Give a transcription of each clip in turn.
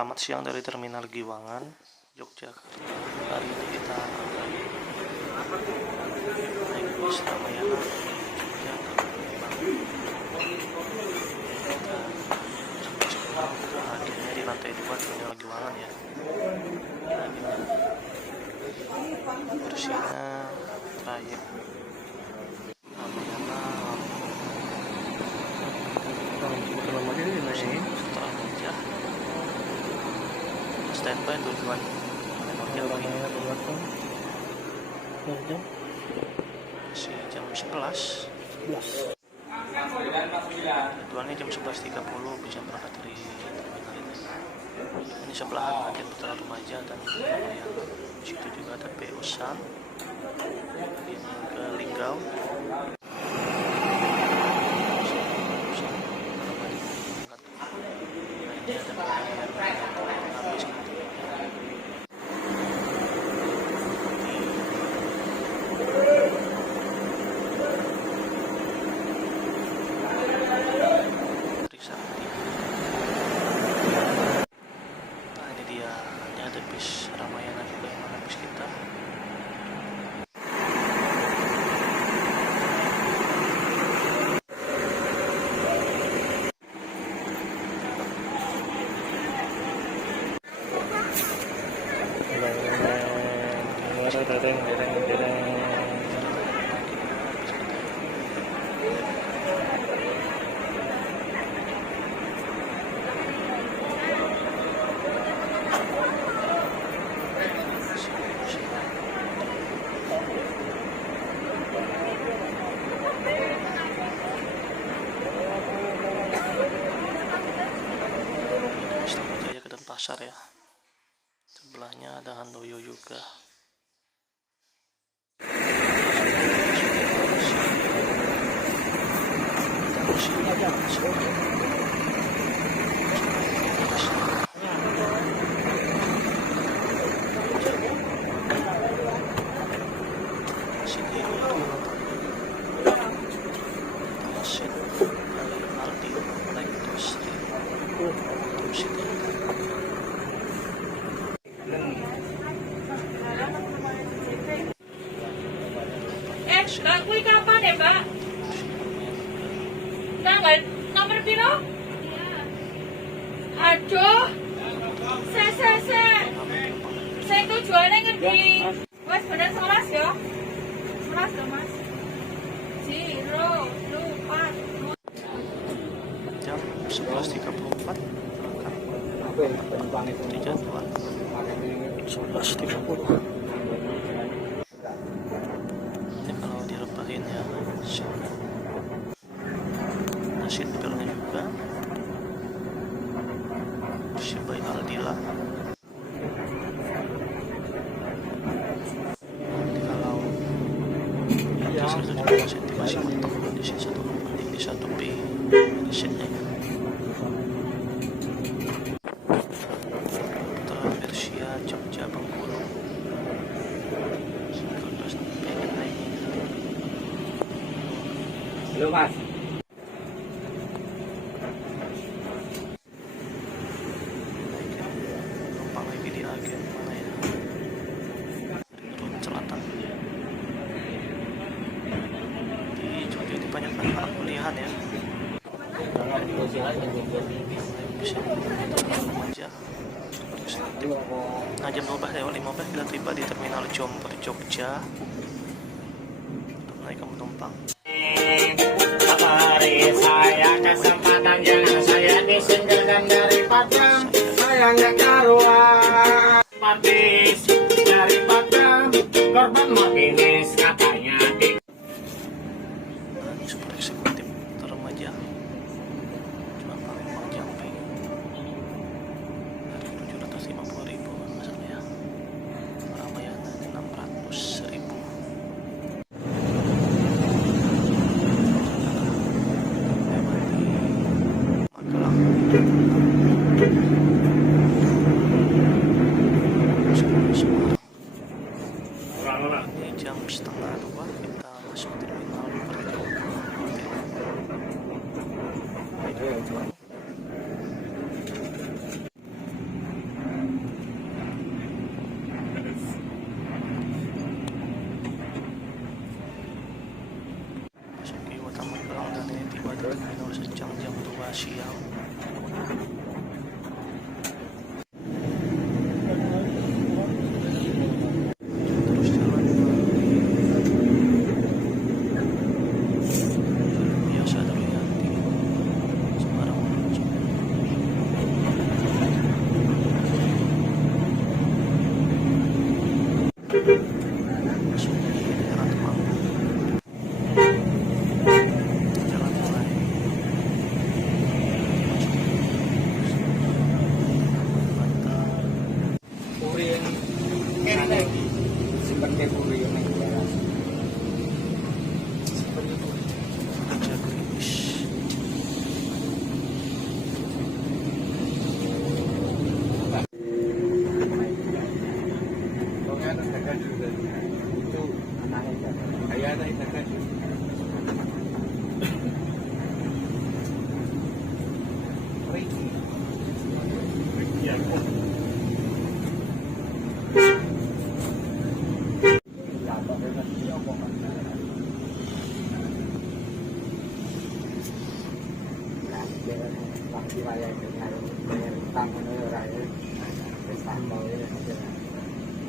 Selamat siang dari Terminal Giwangan, Yogyakarta. Hari ini kita naik bis Ramayana Jogja kita hadirnya di lantai 2 Terminal Giwangan ya. Bersihnya trayek Ramayana setelah Jogja standby tujuan masih jam 11 tujuannya jam 11.30 bisa berangkat dari terminal ini sebelahan Agen Putra Remaja dan Ramayana. Di situ juga ada PO San ini ke Linggau. Ramayana juga yang mana bis kita. Pasar ya, sebelahnya ada Handoyo juga. Kuwi kapan ya, Mbak? Tanggal nomor piro? Aduh. Saya tujuannya ngerti. Wes bener 11 ya? 11 ya, Mas? 0, 4. Jam 11.34 berangkat di jadwal 11.30. Ya, nasi telurnya juga Shibai Aldila. Kalau di 170 cm masih mentok di sini satu penting di 1B di setnya Putra Persia Jogja Bengkulu. Halo Mas. Numpang lagi di agen mana ya? Rute Selatan. Di Jogja ini banyak anak kuliahan ya. Bisa aja. Nah jam 12:15 kita tiba di Terminal Jomber Jogja. Untuk naik ke penumpang. Beri saya kesempatan, jangan saya disingkirkan daripada saya nggak karuan. Partis daripada korban mobilis katanya di. Ini super eksekutif remaja cuma Palembang Jambi dari 750.000 maksudnya ya. Ramayana 600.000. Ini jam 1:30 kita masuk terminal sejam jam 2 siang. Terus jalan biasa dulu ya, Semarang menuju masuk di daerah Temanggung. Jalan mulai Puri yang kiri lagi seperti puri yang jelas. Seperti puri. kerja gerimis. Itu ayah ada internet.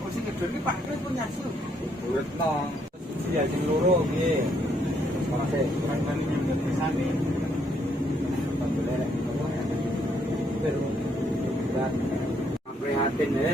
Oh sing gedhe iki Pak Kris punya su. Retno. Siji ya sing loro nggih. Makasih. Kurang bani nyambut pisane. Prihatin ya.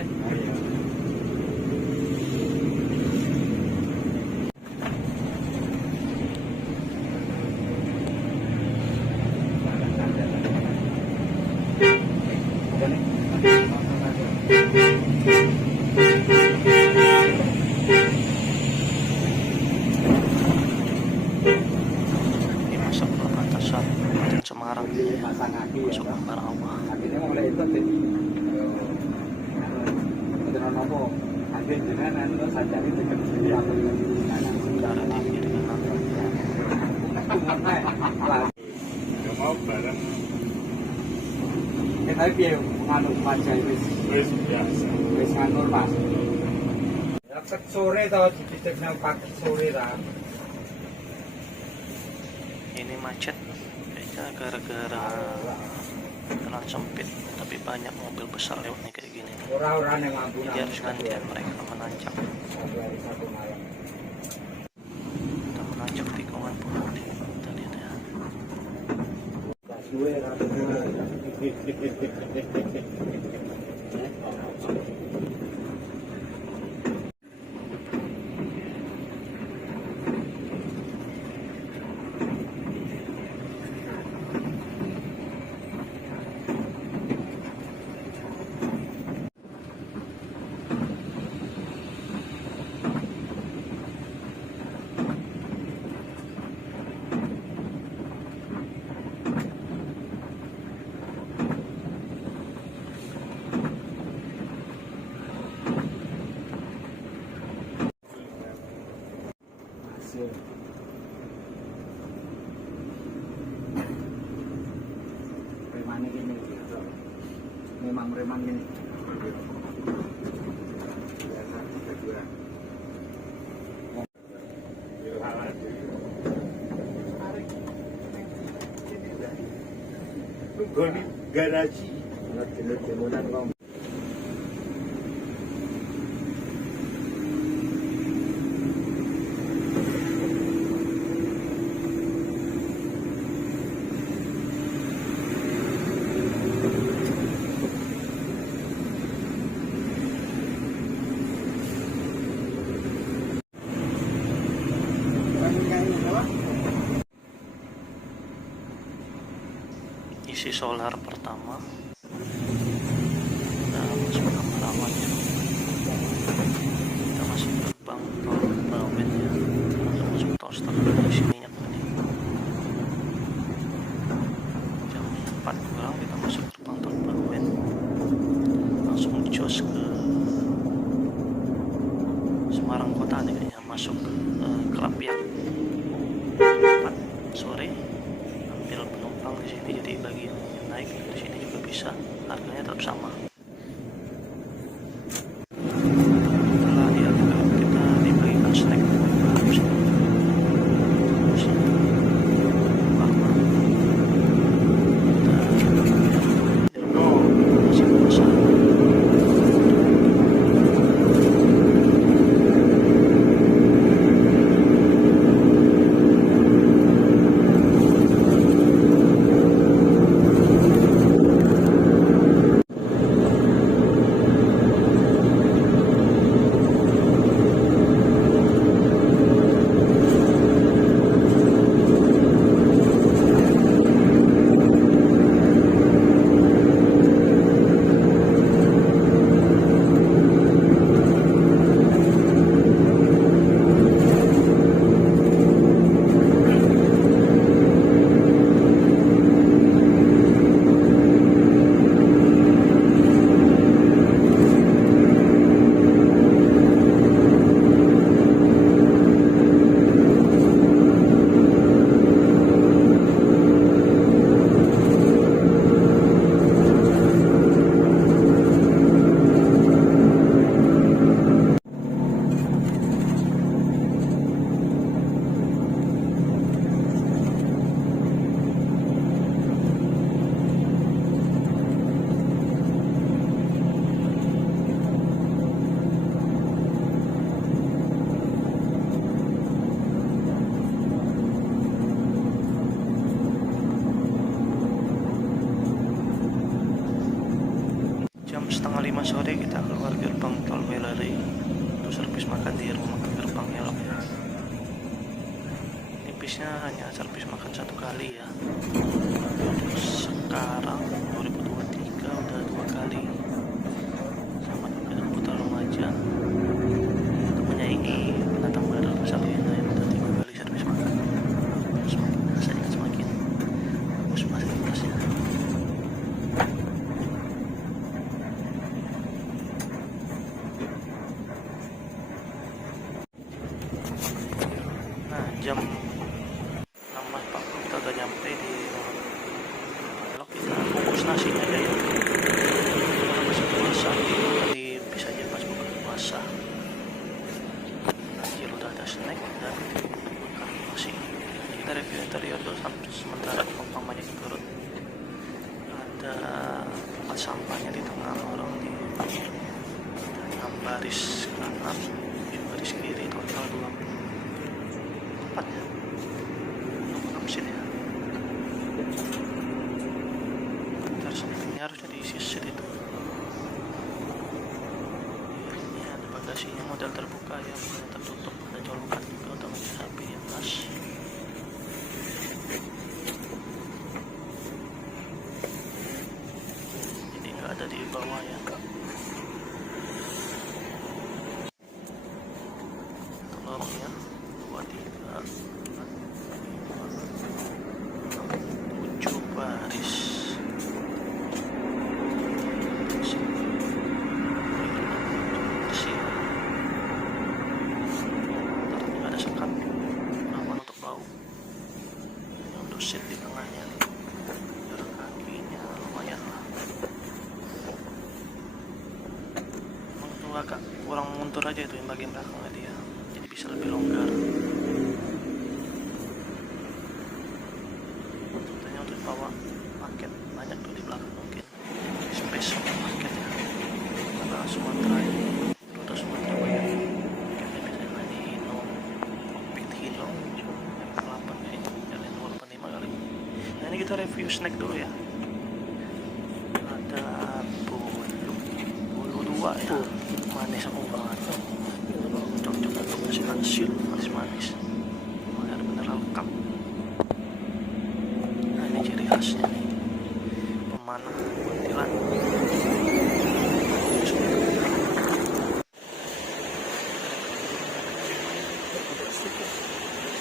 Ini masuk perbatasan Kabupaten Semarang, Pasang aki masuk ya. Ambarawa. Akhirnya mulai itu jadi beneran apa? Akhirnya jenengan anu sajari dekat sendiri apa yang Darah tinggi dengan mau bareng. Kita piye nganu pajak wis biasa. Wis nganu Mas. Ya ket sore to dipicek nang pagi sore ta. ini macet kayaknya gara-gara jalan sempit, tapi banyak mobil besar lewat nih kayak gini. Ora-ora ning lampu. Jadi harus gantian mereka menanjak. Satu malam. Kita menanjak tikungan pulau nih, kita lihat ya. Suwe ra. Remane gini gitu. Memang reman gini. Biasa kedua. Goni garasi. Ngerti-ngerti kok. Isi solar pertama udah masuk Ambarawa ya. Kita masuk gerbang tol Bawen ya, kita masuk tol setengah isi minyak ini. Jam 4 kurang kita masuk gerbang tol Bawen, langsung jos ke Semarang kota nih kayaknya, masuk ke Kerapiak. 4 sore ambil penumpang di sini, jadi bagi yang naik di sini juga bisa, harganya tetap sama. Setelah diambil kita diberikan snack karena servisnya hanya servis makan 1 kali ya. Sekarang 2023 udah 2 kali sama dengan Putra Remaja untuk menyaingi pendatang baru Sabiana yang udah 3 kali servis makan. Semakin rasanya semakin bagus fasilitasnya. Nah, jam 6.40 kita udah nyampe di belok. Kita bungkus nasinya aja ya, karena masih puasa. Tadi bisa aja pas buka puasa. Nasi udah ada snack dan makan nasi. Kita review interior dulu sementara penumpang banyak yang turun. Ada tempat sampahnya di tengah lorong di 6 baris kanan, 7 baris kiri, total 24 ya, 26 mesin ya. Terus ini harusnya diisi seat itu. Ini ada bagasinya model terbuka ya, bukan tertutup, ada colokan juga untuk ngecas HP di atas. Jadi nggak ada di bawah ya. Lorongnya 2, 3, 7 baris. Bersih. Tapi ada sekat aman untuk bau. Ini untuk seat di tengahnya nih, jarak kakinya lumayan lah. Emang itu agak kurang mundur aja itu yang bagian belakangnya dia, jadi bisa lebih longgar. Contohnya untuk bawa paket banyak tuh di belakang, mungkin space untuk paket ya, karena Sumatera ini rute Sumatera banyak paketnya, biasanya di Hino, Kokpit Hino M8 kayaknya, jalan 285 kali. Nah, ini kita review snack dulu ya. Ada bulu 2 ya, manis banget, cocok untuk nasi hasil manis-manis, benar-benar lengkap. Nah, ini ciri khasnya nih, pemanah buntilan.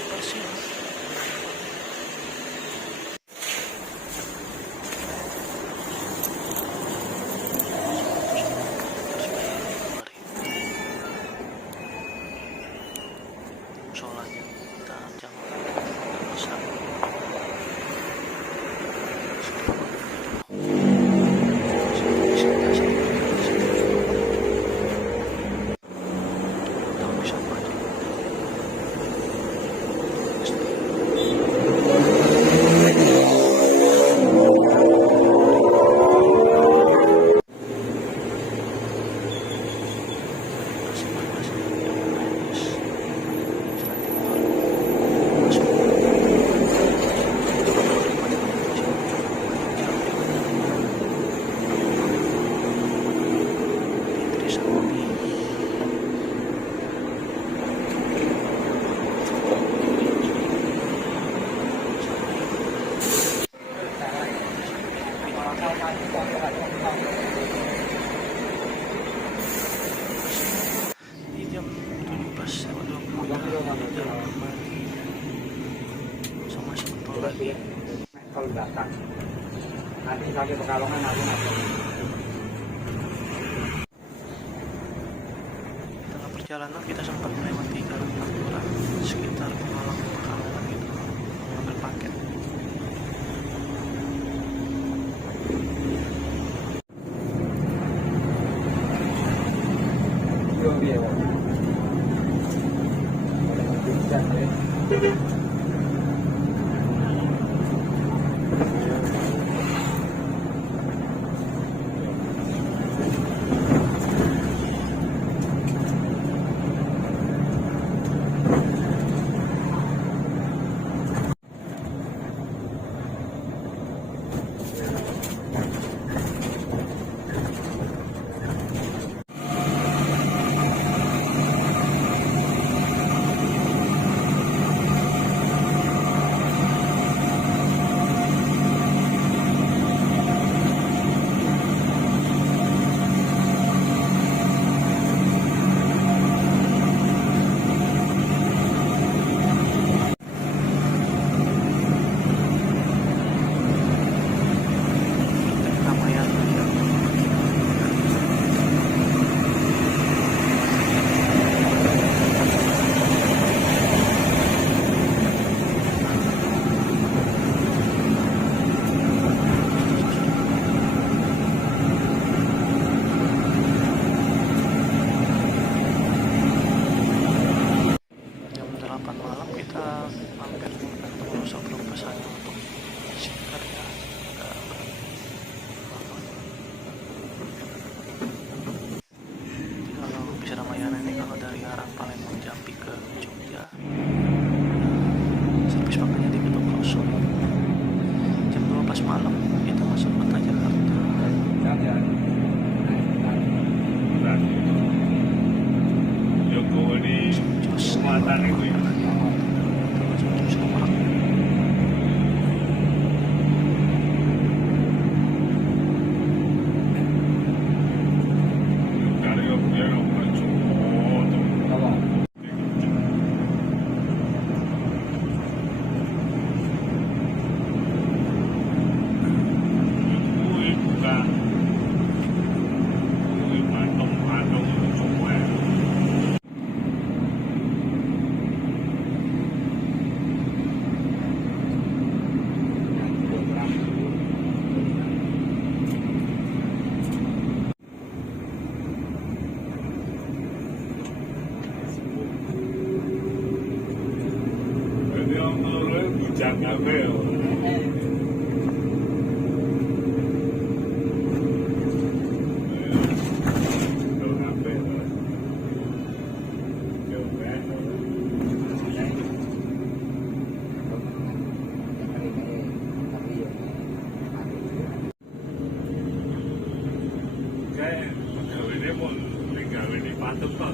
Bersih. Musolanya kita jangan besar. Ini jam 17.20 sama sebetulnya lagi. Kalau datang nanti sampai Pekalongan aku nanti. Di tengah perjalanan kita sempat melewati Jalan Pantura sekitar Pekalongan gitu, mengambil paket. Dia jembatan itu ya. Dari yang bercumot. Apa? Gue bukan. Gue mantong-mantong semua. Jadi orang bujang kafe. Kayak pegawai ini pun pegawai ini patung kok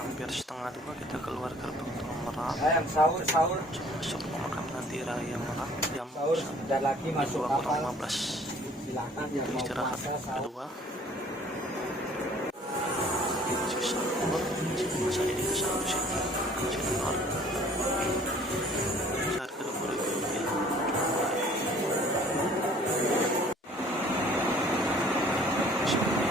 hampir setengah 2 kita keluar gerbang tol Merak. Sayang sahur. Masuk ke makam Nanti Raya Merak jam Sahur sebentar lagi masuk 2 kapal. 15. Silakan yang mau Istirahat puasa sahur. kedua. Masih sahur, masa ini ke sahur sih, masih telur. Saat ke 20.000 rupiah. Siap.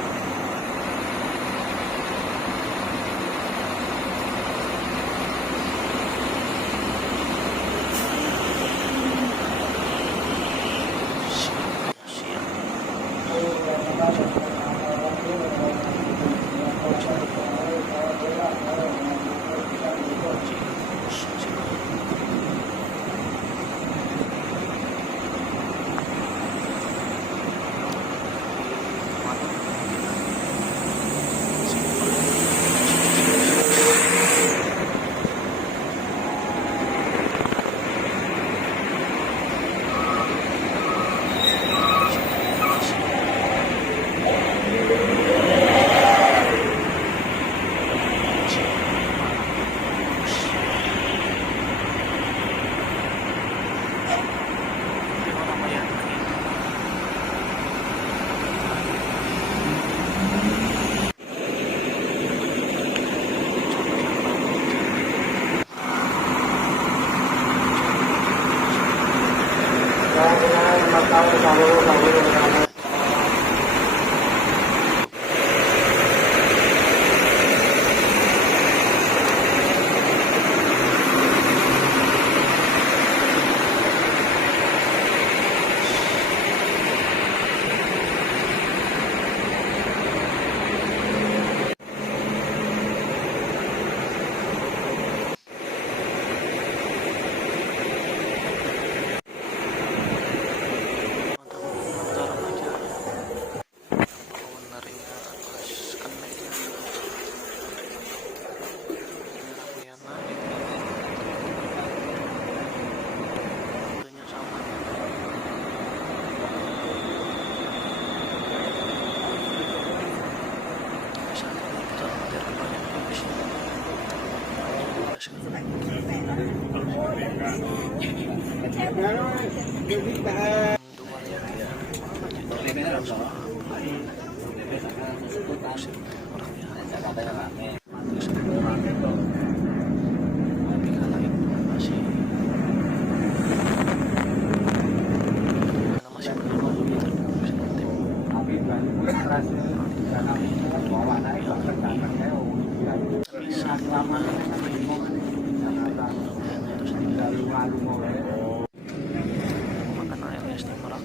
makan airnya setengah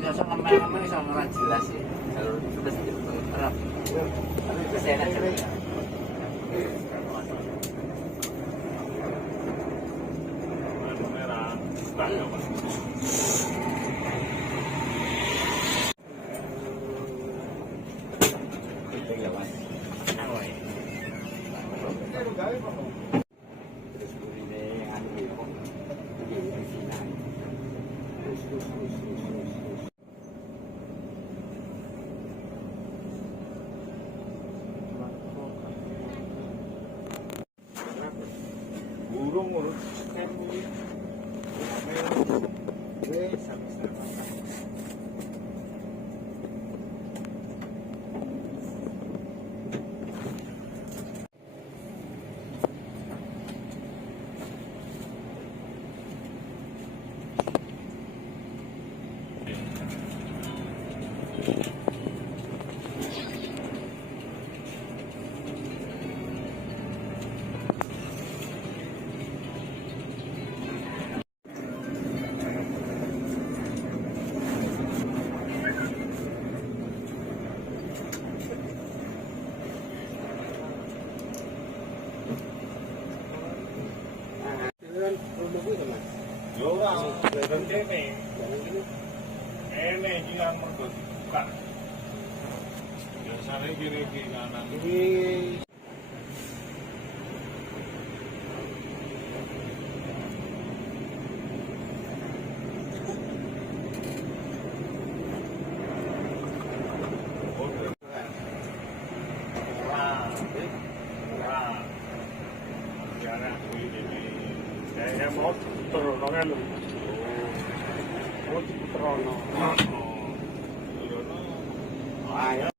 Tidak usah ngomong-ngomong sama orang jelas sih. Kalau sudah sedikit berharap, tapi itu saya aja. merah, tangga Pak. Terus ini anu ini final. Terus. Burung urut. Yo ora, jalan kene. Ene iki kan mergo buka. Biasane kiri kanan. Saya mau turun kan lu. Oh, turun. Ayo.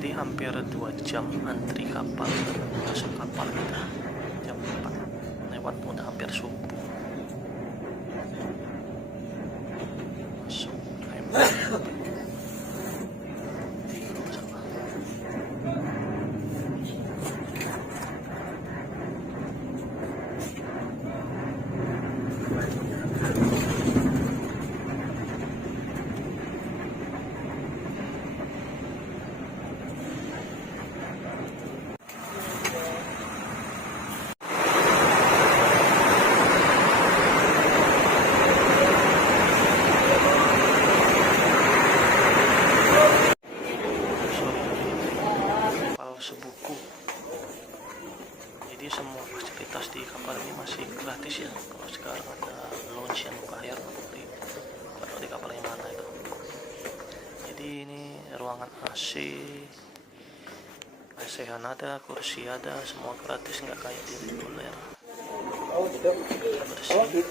Jadi hampir 2 jam antri kapal masuk kapal kita. Jam 4 lewat, udah hampir subuh. Masuk sebuku. Jadi semua fasilitas di kapal ini masih gratis ya. Kalau sekarang ada lounge yang bayar kalau di kapal yang mana itu. Jadi ini ruangan AC ada, kursi ada, semua gratis, nggak kayak di reguler. Bersih.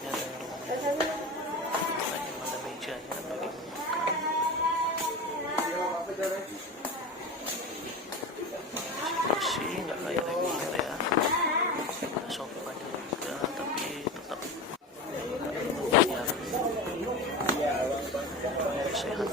Ini ada ruangan, ada mejanya bagi bersih, nggak kayak reguler ya. Ada sofanya juga, tapi tetap sehat.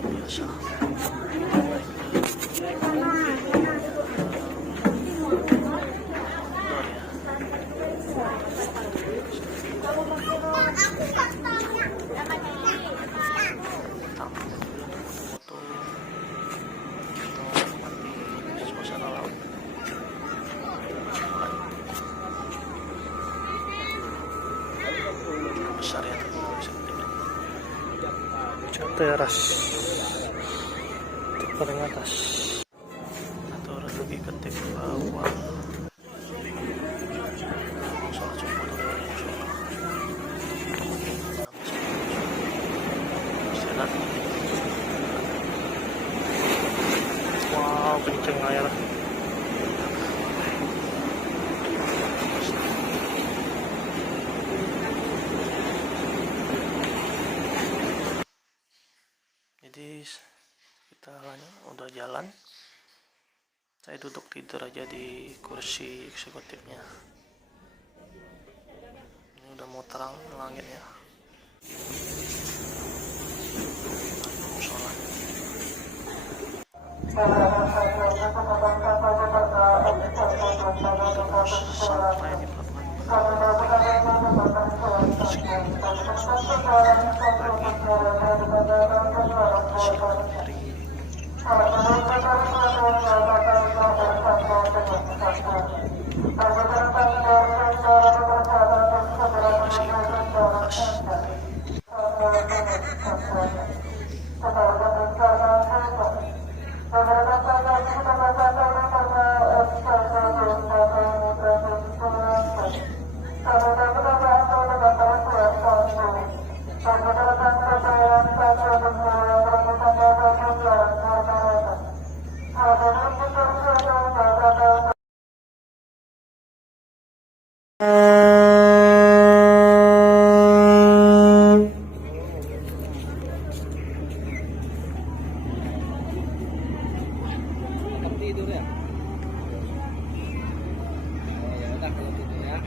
Biasa. Besar ya, teras paling atas atau lagi ketik bawah. Sholat subuh dulu, istirahat. Wow, kenceng air. Jadi kita udah jalan, saya duduk tidur aja di kursi eksekutifnya. Ini udah mau terang langitnya. Sholat. Sampai di tidur ya? Oh ya udah kalau tidur ya.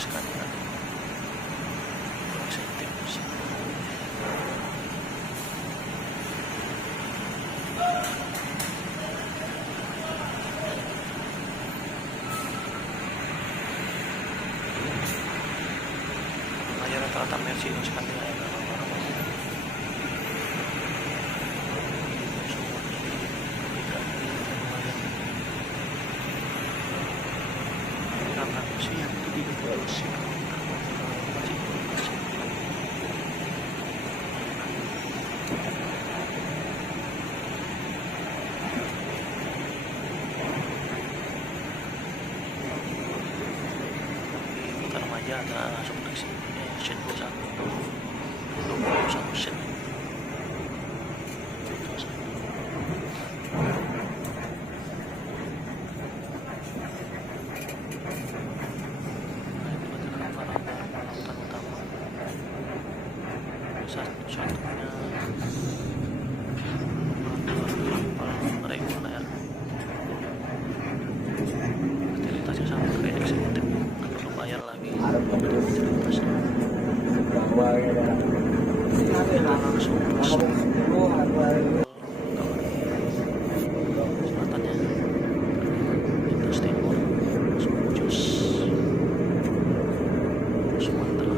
sekali lagi sensitif sih. Hanya rata-rata Mercy itu sekali ya. Remaja ada subtraksi sen 21 sen. Satunya reguler, fasilitasnya sama kayak eksekutif, nggak perlu bayar lagi. Fasilitasnya langsung selatannya lintas timur jus Sumatera.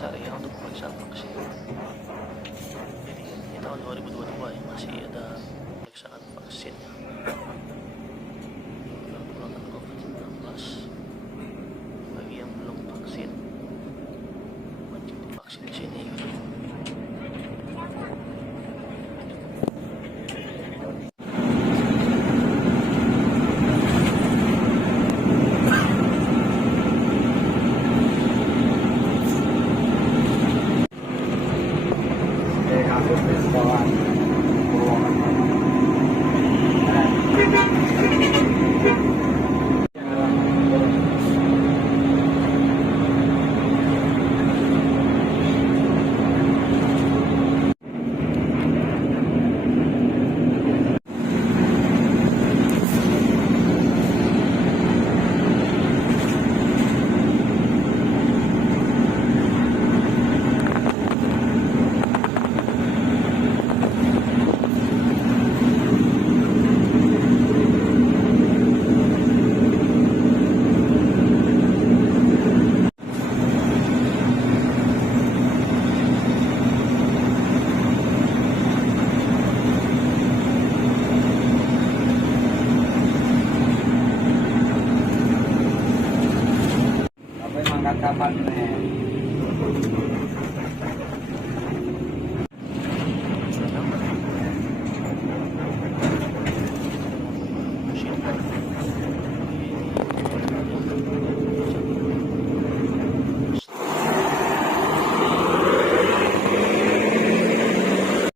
rest area untuk pemeriksaan vaksin. Jadi ini tahun 2022 ya, masih ada pemeriksaan vaksin penanggulangan COVID-19 bagi yang belum vaksin, wajib divaksin di sini gitu. Kasus di sekolah. Sampai mangkat kapan nih? Vaksin.